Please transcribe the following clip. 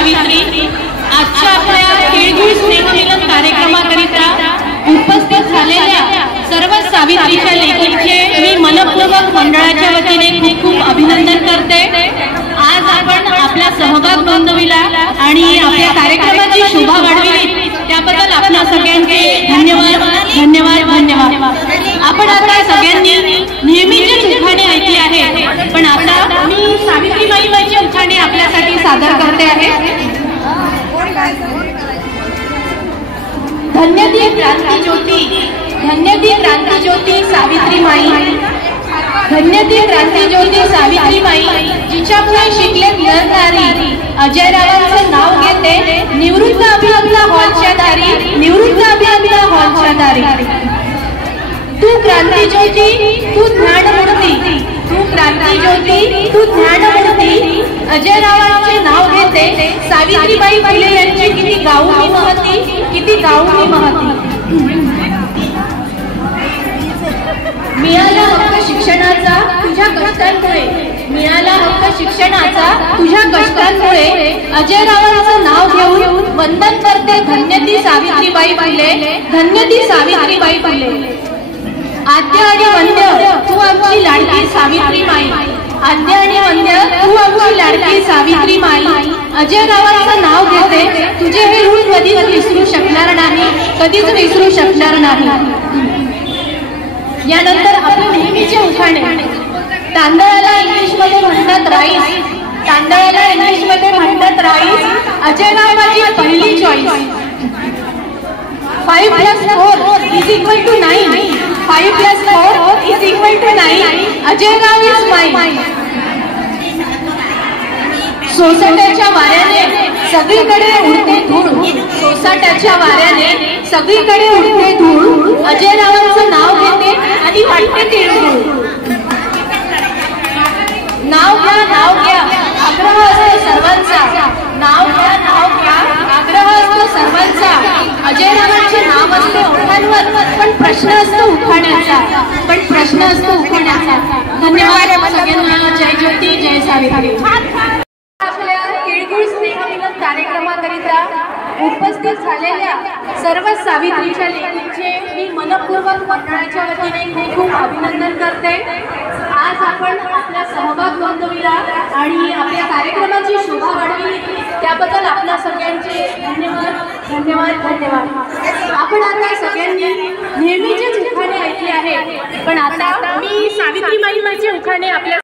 सावित्री आजच्या आपल्या तिळगुळ स्नेहमिलन कार्यक्रमाकरिता उपस्थित झालेल्या सर्व सावित्रीच्या लेकींचे मी मनपूर्वक मंडळाच्या वतीने खूप खूप अभिनंदन करते। आज आपण आपला सहभाग नोंदविला आणि आपल्या कार्यक्रमाची शोभा वाढविली त्याबद्दल आपल्या सगळ्यांचे धन्यवाद धन्यवाद धन्यवाद। आपण आता सगळ्यांनी नेहमीचे उखाणे ऐकले आहेत, पण आता मी सावित्रीबाईंचे उखाणे आपल्यासाठी सादर करते आहे। धन्य ती क्रांती ज्योती, धन्य ती क्रांती ज्योती सावित्रीबाई, धन्य ती क्रांती ज्योती सावित्रीबाई, जिच्यामुळे शिकले नरनारी अजयरावांचं नाव घेते निवृत्त अभियंता हॉलच्या दारी, निवृत्त अभियंता हॉलच्या दारी। तू क्रांती ज्योती तू ज्ञानमूर्ती, तू क्रांती ज्योती तू ज्ञानमूर्ती, अजयरावांचे नाव घेते सावित्रीबाई फुले यांची किती गाऊ मी महती, किती गाऊ मी महती। मिळाला हक्क शिक्षणाचा तुझ्या कष्टांमुळे, मिळाला हक्क शिक्षणाचा तुझ्या कष्टांमुळे, अजयरावांचं नाव घेऊन वंदन करते धन्य ती सावित्रीबाई फुले, धन्य ती सावित्रीबाई फुले। आद्य आणि वंद्य तू आमची लाडकी सावित्रीबाई, आद्य आणि वंद्य तू आमची लाडकी सावित्रीबाई, अजयरावांचं नाव घेते तुझे हे ऋण कधीच विसरू शकणार नाही, कधीच विसरू शकणार नाही। यानंतर आपले नेहमीचे उखाणे। तांदळाला इंग्लिश मध्ये म्हणतात राईस, तांदळाला इंग्लिश मध्ये म्हणतात राईस, अजयरावांची पहिली चॉईस। 5 + 4 = 9, 5 + 4 = 9, Ajayrao is mine. सोसाट्याच्या वाऱ्याने सगळीकडे उडते धूळ, सोसाट्याच्या वाऱ्याने सगळीकडे उडते धूळ, अजयरावांचं नाव घेते आणि वाटते तिळगुळ। नाव घ्या आग्रह असतो सर्वांचा, नाव घ्या आग्रह असतो सर्वांचा, अजयरावांचे नाव असते ओठांवर पण प्रश्न असतो उखाण्याचा, पण प्रश्न असतो उखाण्याचा। धन्यवाद सगळ्यांना। जय ज्योती जय सावित्री। आपल्या तिळगुळ स्नेहमिलन कार्यक्रमाकरिता उपस्थित झालेल्या सर्व सावित्रीच्या लेकींचे मी मनपूर्वक मंडळाच्या वतीने खूप खूप अभिनंदन करते। आज आपण आपला सहभाग नोंदविला आणि आपल्या कार्यक्रमाची शोभा वाढविली त्याबद्दल आपल्या सगळ्यांचे धन्यवाद धन्यवाद धन्यवाद। आपण आता सगळ्यांनी नेहमीचेच उखाणे ऐकले आहेत, पण आता मी सावित्रीबाईंचे उखाणे आपल्या